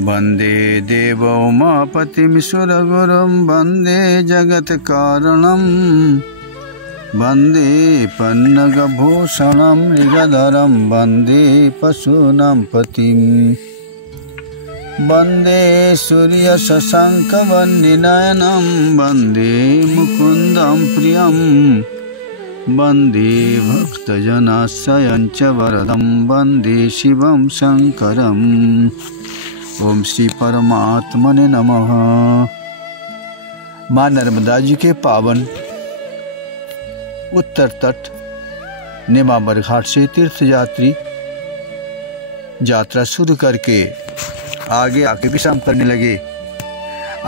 वन्दे देवो उमापतिं सुरगुरुं वन्दे जगत्कारणं वन्दे पन्नगभूषणं मृगधरं वन्दे पशूनां पतिं वन्दे सूर्यशशाङ्कवर्णनयनं वन्दे मुकुन्दं प्रियं वन्दे भक्तजनाश्रयं च वरदं वन्दे शिवं शङ्करम्। ओम श्री परमात्मने नमः। माँ नर्मदा जी के पावन उत्तर तट नेमावर घाट से तीर्थ यात्री यात्रा शुरू करके आगे आके विश्राम करने लगे।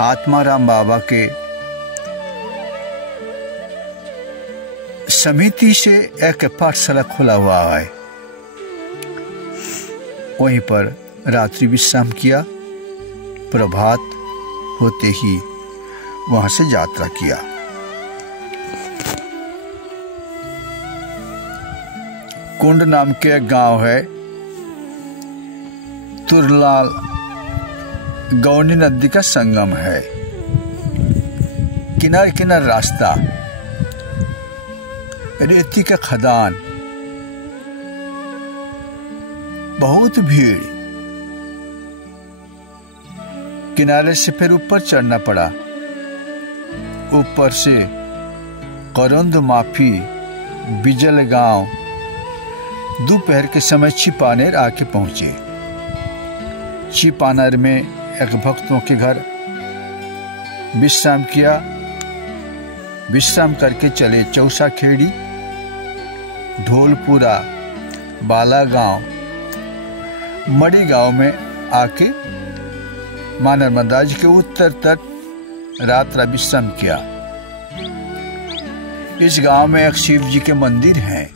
आत्माराम बाबा के समिति से एक पाठशाला खुला हुआ है, वहीं पर रात्रि विश्राम किया। प्रभात होते ही वहां से यात्रा किया। कुंड नाम के एक गांव है। तुरलाल गौनी नदी का संगम है। किनारे किनारे रास्ता, रेती का खदान, बहुत भीड़। किनारे से फिर ऊपर चढ़ना पड़ा। ऊपर से करंद माफी बिजल गांव दोपहर के समय छिपानेर आके पहुंचे। छिपानेर में एक भक्तों के घर विश्राम किया। विश्राम करके चले चौसा खेड़ी, ढोलपुरा, बाला गांव, मड़ी गांव में आके माँ नर्मदा जी के उत्तर तट रात्रि विश्राम किया। इस गांव में एक शिव जी के मंदिर हैं,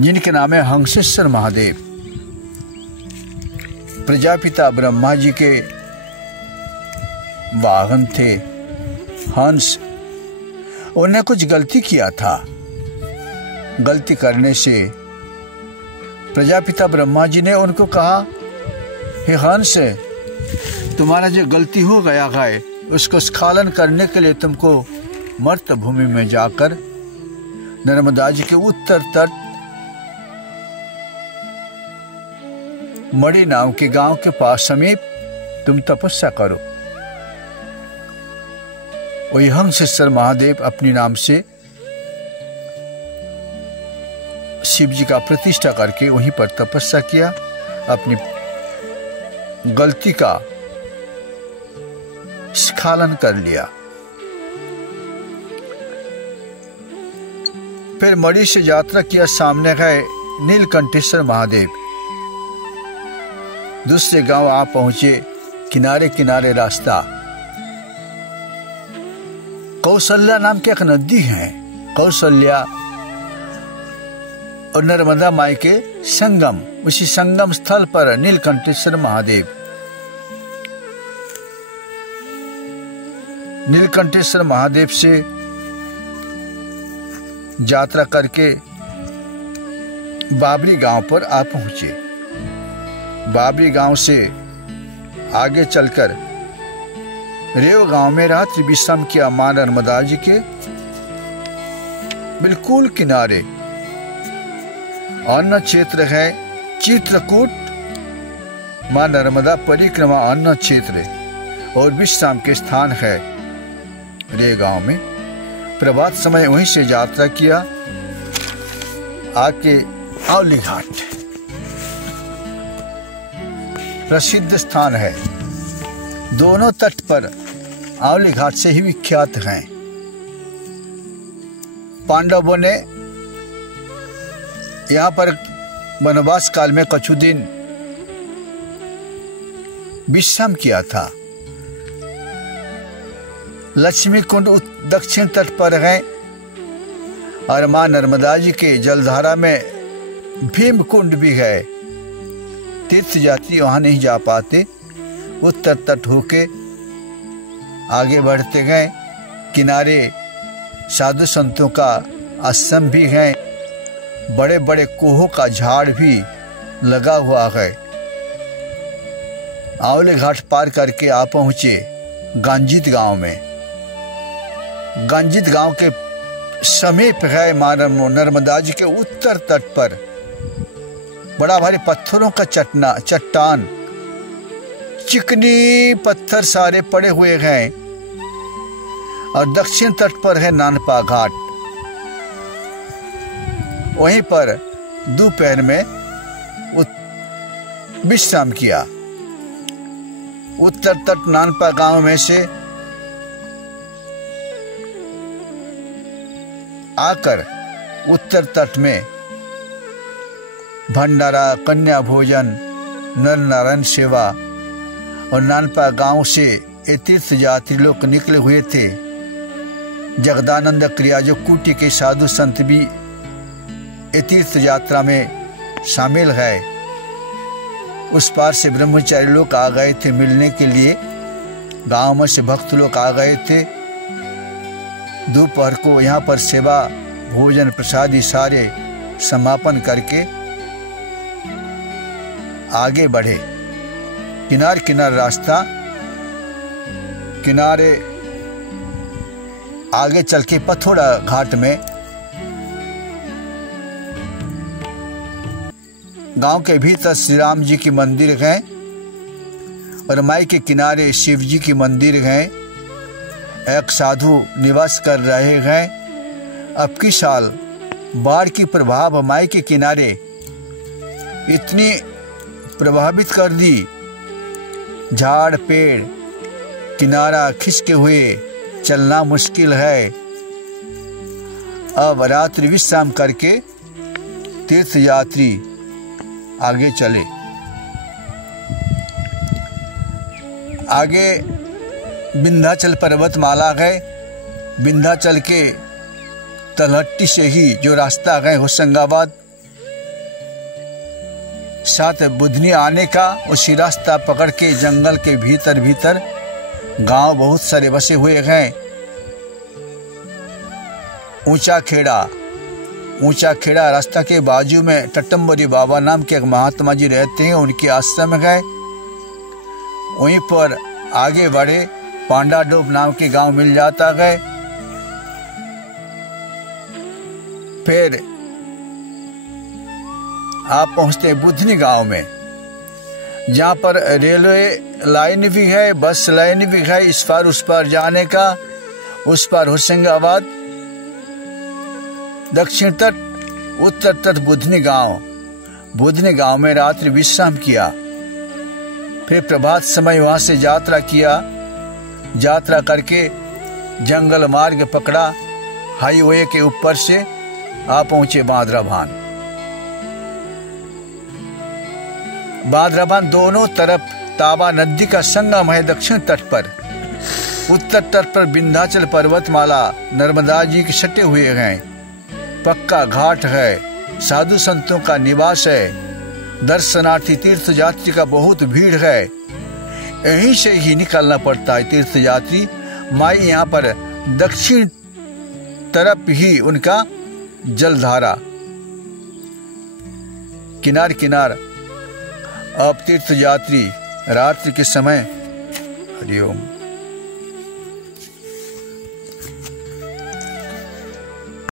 जिनके नाम है हंसेश्वर महादेव। प्रजापिता ब्रह्मा जी के वाहन थे हंस। उन्हें कुछ गलती किया था। गलती करने से प्रजापिता ब्रह्मा जी ने उनको कहा, हे हंस, तुम्हारा जो गलती हो गया है उसको स्खलन करने के लिए तुमको मर्त भूमि में जाकर नर्मदा जी के उत्तर तट मड़ी नाम के गांव के पास समीप तुम तपस्या करो। वही हंसेश्वर महादेव अपने नाम से शिव जी का प्रतिष्ठा करके वहीं पर तपस्या किया। अपनी गलती का स्खलन कर लिया। फिर मड़ी से यात्रा किया। सामने गए नीलकंठेश्वर महादेव। दूसरे गांव आ पहुंचे। किनारे किनारे रास्ता। कौशल्या नाम की एक नदी है। कौशल्या और नर्मदा माई के संगम, उसी संगम स्थल पर नीलकंठेश्वर महादेव। नीलकंठेश्वर महादेव से यात्रा करके बाबरी गांव पर आ पहुंचे। बाबरी गांव से आगे चलकर रेव गांव में रात्रि विश्राम किया। मां नर्मदा जी के बिल्कुल किनारे अन्न क्षेत्र है चित्रकूट। मां नर्मदा परिक्रमा अन्न क्षेत्र और विश्राम के स्थान है रे गांव में। प्रभात समय वहीं से यात्रा किया। आके आवली घाट प्रसिद्ध स्थान है। दोनों तट पर आवली घाट से ही विख्यात हैं। पांडवों ने यहाँ पर वनवास काल में कुछ दिन विश्राम किया था। लक्ष्मी कुंड दक्षिण तट पर है और मां नर्मदा जी के जलधारा में भीम कुंड भी है। तीर्थ यात्री वहां नहीं जा पाते। उत्तर तट होके आगे बढ़ते गए। किनारे साधु संतों का आश्रम भी है। बड़े बड़े कोहों का झाड़ भी लगा हुआ है। आंवले घाट पार करके आ पहुंचे गांजित गांव में। गांजित गांव के समीप है माँ नर्मदा जी के उत्तर तट पर बड़ा भारी पत्थरों का चट्टान, चिकनी पत्थर सारे पड़े हुए हैं और दक्षिण तट पर है नानपा घाट। वहीं पर दोपहर में विश्राम किया। उत्तर तट नानपा गांव में से आकर उत्तर तट में भंडारा, कन्या भोजन, नर नारायण सेवा और नानपा गांव से ये तीर्थ यात्री लोग निकले हुए थे। जगदानंद क्रिया जो कुटी के साधु संत भी ये तीर्थ यात्रा में शामिल है। उस पार से ब्रह्मचारी लोग आ गए थे मिलने के लिए। गांव में से भक्त लोग आ गए थे। दोपहर को यहाँ पर सेवा, भोजन, प्रसादी सारे समापन करके आगे बढ़े। किनार किनार रास्ता, किनारे आगे चल के पथोड़ा घाट में गांव के भीतर श्री राम जी की मंदिर है और माई के किनारे शिव जी की मंदिर है। एक साधु निवास कर रहे हैं। अब की साल बाढ़ की प्रभाव माई के किनारे इतनी प्रभावित कर दी, झाड़ पेड़ किनारा खिसके हुए चलना मुश्किल है। अब रात्रि विश्राम करके तीर्थ यात्री आगे चले। आगे विंध्याचल पर्वतमाला गए। विंध्याचल के तलहट्टी से ही जो रास्ता गए होशंगाबाद साथ बुधनी आने का, उसी रास्ता पकड़ के जंगल के भीतर भीतर गांव बहुत सारे बसे हुए हैं। ऊंचा खेड़ा रास्ता के बाजू में टट्टम्बरी बाबा नाम के एक महात्मा जी रहते हैं, उनके आश्रम गए। वहीं पर आगे बढ़े, पांडा डोब नाम के गांव मिल जाता गए। फिर आप पहुंचते बुधनी गांव में, जहां पर रेलवे लाइन भी है, बस लाइन भी है इस पार उस पार जाने का। उस पार होशंगाबाद, दक्षिण तट, उत्तर तट बुधनी गांव में रात्रि विश्राम किया। फिर प्रभात समय वहां से यात्रा किया। यात्रा करके जंगल मार्ग पकड़ा। हाईवे के ऊपर से आ पहुंचे बांद्राभान दोनों तरफ ताबा नदी का संगम है। दक्षिण तट पर, उत्तर तट पर विंध्याचल पर्वतमाला नर्मदा जी के सटे हुए हैं। पक्का घाट है, साधु संतों का निवास है। दर्शनार्थी तीर्थ यात्री का बहुत भीड़ है। यहीं से ही निकलना पड़ता है तीर्थ यात्री। माई यहाँ पर दक्षिण तरफ ही उनका जलधारा, किनार किनार। अब तीर्थ यात्री रात्रि के समय, हरिओम।